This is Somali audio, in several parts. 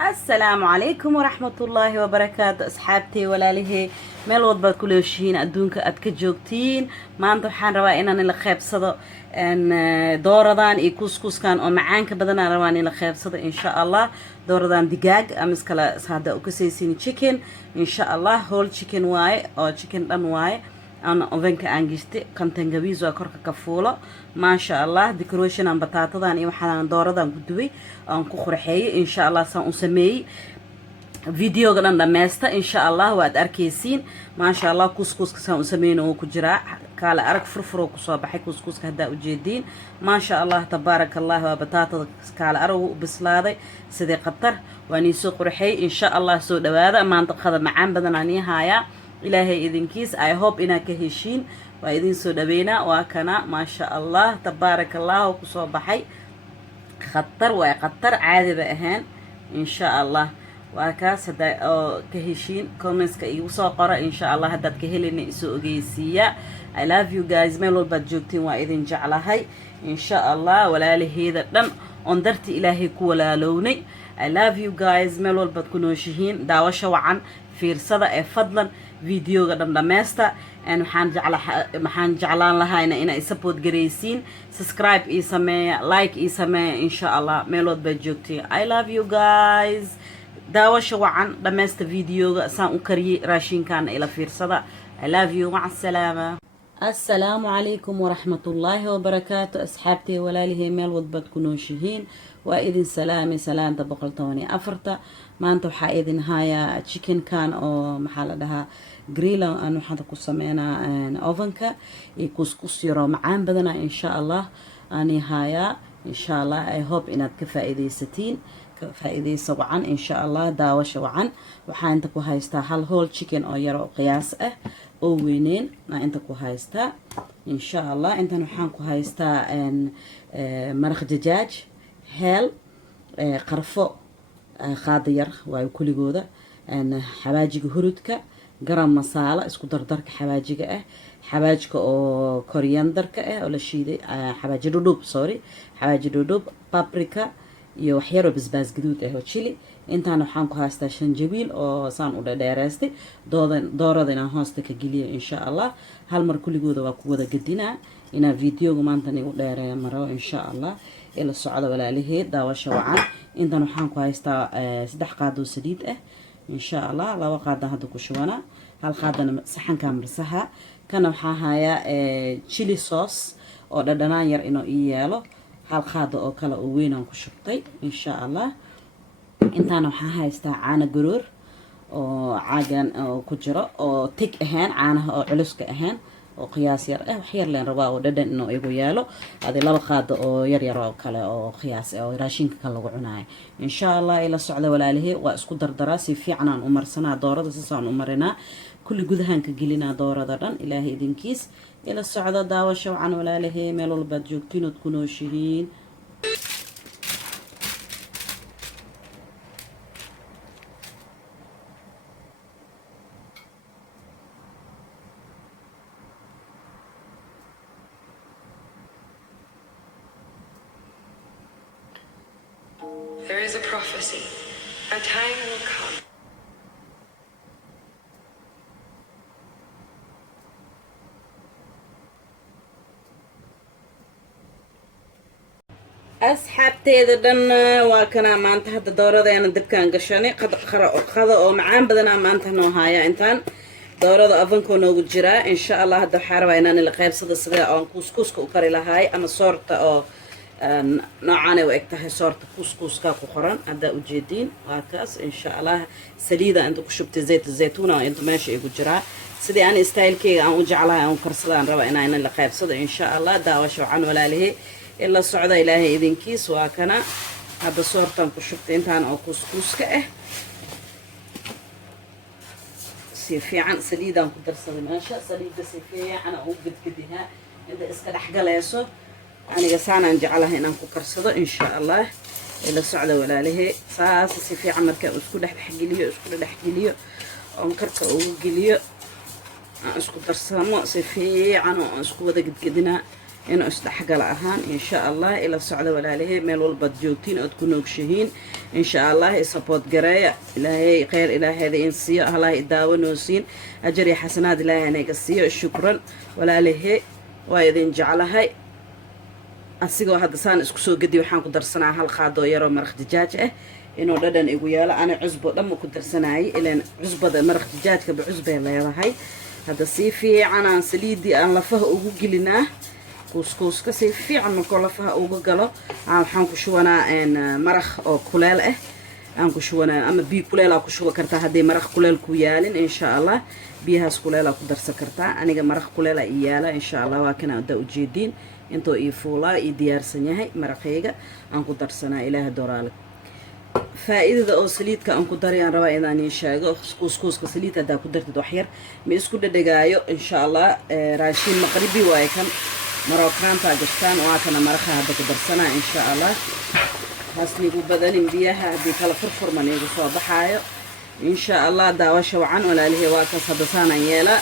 السلام عليكم ورحمة الله وبركاته أصحابتي ولا له meel walba ku leeshihiin adduunka aad ka joogtiin maanta waxaan rabaa inaan ila qeybsado dooradan iyo kuskuskan oo macaanka badan aan rabaa in la qeybsado insha Allah dooradan digaag ama iskala hada u kasaysin chicken insha Allah whole chicken waaye oo chicken dhan waaye aan ovenka aan gishti kantangabiis waa korka ka fuulo maasha Allah decoration aan bataatadan iyo waxaan dooradan ku dubay aan ku qurxeeyay insha Allah saan u sameeyay فيديو قلنا دمستا إن شاء الله واد أركيسين ما شاء الله كوسكوس كسان وسمين وكجراء قال أرك فرفرو كصباحي كوسكوس كهدا وجدين ما شاء الله تبارك الله وبطاطا قال أرو بسلاذي سيدي قطر واني سوق رحي إن شاء الله سوق هذا ما انتقد معان بدناني هايا إلهي إذن كيس I hope إنا كهشين وإذن سوق بينا وكنا ما شاء الله تبارك الله وكصباحي خطر ويقطر عادي بأهان إن شاء الله وكاس هدا كهشين كومنتس كيو سو قرا ان شاء الله هداد كهليني اسو اوغيسيا I love you guys meel walba joogtiin waa idin jeclahay in sha Allah walaalaheeda dhan on darti ilaahay ku walaalownay I love you guys meel walba ku nooshihiin daawasho wacan fiirsada ee fadlan videoga dhammeesta aan waxaan jeclaan lahaayna inay support gareysiin subscribe ii sameeya like ii sameeya in sha Allah meel walba joogtiin I love you guys داوشة وعن دمست فيديو سان أكري راشين كان إلى فرصة I love you مع السلامة السلام عليكم ورحمة الله وبركاته أصحابتي ولا له ميل وضبطكم شهين وإذن سلام تبقل توني أفرتا ما أنتو حايدن هايا تشيكن كان أو محل لها جريلا أنو حدا كسمينا أوفنكا يكوسكوس يرو معان بدنا إن شاء الله أني هايا إن شاء الله I hope إناد كفائدي ستين فائديس وعن إن شاء الله داوش وعن وحان تكو هايستا هل هول تشيكن أو يرو قياس أو وينين ما أنت كو هايستا إن شاء الله أنت نحان كو هايستا مرخ دجاج هيل قرفو خاضير وكل جودة حواجج هرودك قرام مصالة اسكو دردرك حواجج حواجج أو كورياندرك ولا شيء حواجج دودوب سوري حواجج دودوب بابريكا iyo waxyaro basbaas gaduud ah oo chili intaan waxaan ku haystaa shanjabiil oo saan u dheereystay doorada inaan hoosta ka geliyo insha Allah hal mar kuligooda waa ku wada gadinaa ina videoga maanta nigu dheereeyo maro insha Allah ila socdo walaalaheed daawasho wacan intaan waxaan ku haystaa 3 qaado saliid ah insha Allah 2 qaado hadda ku shubana hal qaadana saxan ka marsaha kana waxaa haya chili sauce oo dhadhanaan yar inoo yeelo hal qaado oo kala oo weyn aan ku shubtay insha Allah intaana waxaa haystaa caano garoor oo caagan oo ku jiro oo tig ahaan caanaha oo culuska ahaan oo qiyaas yar ah wax yar leen rabaa oo dhadhan inuu igu yeelo adi 2 qaado oo yar oo kale oo qiyaas oo raashinka kan lagu cunaayo insha Allah ila socdo walaalahay waa isku dardaraa si fiican aan u marsanaa doorada si saan u marinaa kulli gudahan ka gelinaa doorada dhan ilaahay idinkiis إلى الصعدة داوشة وعن ولا له ميل والبد جوكتين وتكونوا شهين There is a prophecy. A time will come. أصحابتي دن وكنا ما أنت هذا دورة ذي أنا دبكان قشاني قد خذ أو معان بدنا ما أنت نوهايا إنتان دورة ذا أظنكم نوجد جرا إن شاء الله هذا حارة إنني لقيب صد صغير أو كوسكوس كوكري لهاي أما صورت أو نوعاني وقتها صورت كوسكوس كوكران هذا وجدين وهكذا إن شاء الله سديدة أنتو كشبت زيت الزيتونة وأنتو ماشي يقول جرا سدي أنا استايل كي أو جعلها أو كرسلان ربا إنني لقيب صد إن شاء الله داوش عن ولا له إلا الصعدة إلهي إذن كيس وكنا هذا صورتان كشبت إنتان أو كوسكوس كأه سيفي عن سليدة وكدر صدماشة سليدة سيفي عن أو قد كدها إذا إسكال حقا يسو أنا قسانا نجعلها هنا كرصدة إن شاء الله إلا الصعدة ولا له ساس سيفي عن مركا أسكو لح حقليو أسكو لح حقليو أو مكركا أو قليو أسكو درسامو سيفي عن أسكو وذا قد كدنا inuu isdhexgal ahaan insha allah ila socda walaalahay meel walbaad joogtiin ood ku noogshihiin insha allah isabood gareeya ilaahay khayr ilaaheeda in siiyo allah idaawanosiin ajar iyo xasanaad ilaahay anaga siiyo shukran walaalahay waa idin jeclahay asigoo hadda saan isku soo gedi waxaan ku darsanaa hal qaadoo yaroo maraq dijaaj ah inuu dhadhan igu yeelo ana cusbo dhan ma ku darsanayay ilaan cusbada maraq dijaajkaba cusbay leedahay hadda si fiican aan saliidii aan lafaha ugu gelinaa kuuskuuska si fiican markoo lafaha uga galo waxaan ku shubanaa maraq oo kuleel ah aan ku shubanaa ama biyo kuleelaa ku shuba kartaa hadday maraq kuleel ku yaalin insha allah biyahaas kuleelaa ku darsan kartaa aniga maraq kuleelaa ii yaala insha allah waa kana haddaa ujeediin intoo ii fuulaa ii diyaarsan yahay maraqayga aan ku darsanaa ilaaha dooraale faa'iidada oo saliidka aan ku darayaan rabaa inaan iin sheego kuuskuuska saliid haddaa ku dartid waxyar ma isku dhadhagaayo insha allah raashiin maqribi waaye kan marookaantaa gashtaan waa kana maraqa hadda ku darsanaa insha allah hasnigu badanin biyaha haddii kala furfurman igu soo baxaayo insha allah daawasha wacan walaalihii waa kaas hadda saanaan yeelaa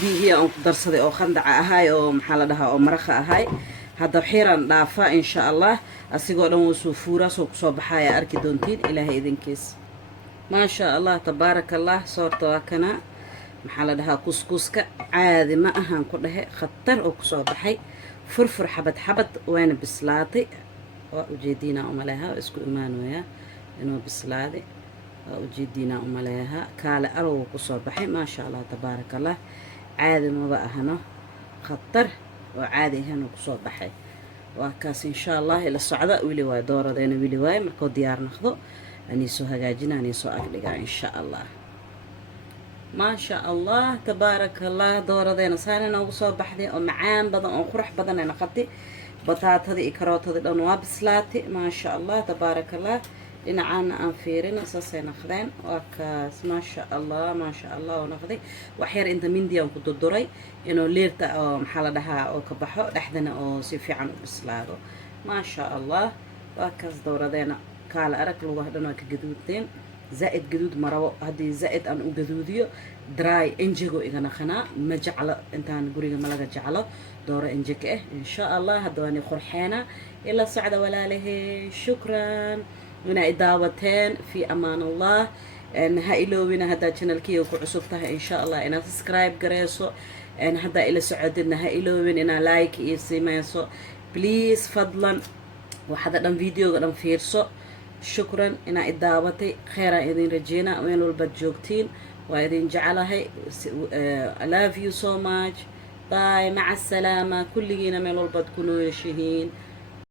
biyihii aan ku darsaday oo khandaca ahaay oo maxaa la dhahaa oo maraqa ahaay hadda xiran dhaafa insha allah asigoo dhan wuu soo fuuraa soo kusoo baxaaya arki doontiin ilaahay idinkiis maasha allah tabaaraka allah soorta waa kana maxaa la dhahaa kuskuuska caadi ma ahaan ku dhahe khatar oo kusoo baxay furfur xabad xabad waana bislaatay waa ujeediinaa umaleeha isku imaanooyaa inuu bislaaday waa ujeediinaa umaleeha kaale alow kusoo baxay maasha allah tabaaraka allah caadi maba ahano khatar oo caadi ahaan kusoo baxay waa kaas insha allah ila socda wili waa dooradeena wili waay markoo diyaar noqdo anii soo hagaajina anii soo agdhigaa insha allah maasha allah tabaaraka allah dooradeena saana noogu soo baxday oo macaan badan oo qurux badan ay noqotay bataatadii iyo karootadii dhan waa bislaatay maasha allah tabaaraka allah dhinacaana aan fiirina saasay noqdeen waa kaas maasha allah oo noqday waxyar inta mindi aan ku durduray inuu liirta oo maxaa la dhahaa oo ka baxo dhexdana oo si fiican u bislaado maasha allah waa kaas dooradeena kaala arag lugaha dhan waa ka gaduudteen زائد جدود مرو هذه زائد أن أجدوديو دراي إنجيجو إذا نخنا ما جعله أنت عن جوري ما لقى جعله دورة إنجيك إن شاء الله هدواني خرحانا إلا سعد ولا له شكرا من إداوتين في أمان الله إن هايلو بنا هذا channel كيو كعصبتها إن شاء الله إن سبسكرايب جريسو إن هذا إلى سعد إن هايلو بنا إن لايك يسمى يسو بليز فضلا وحدا دم فيديو قدام فيرسو شكرا إن إداوتي خيرا إذن رجينا وين البجوكتين وإذن جعلها I love you so much باي مع السلامة كل جينا من البد كنوا يشهين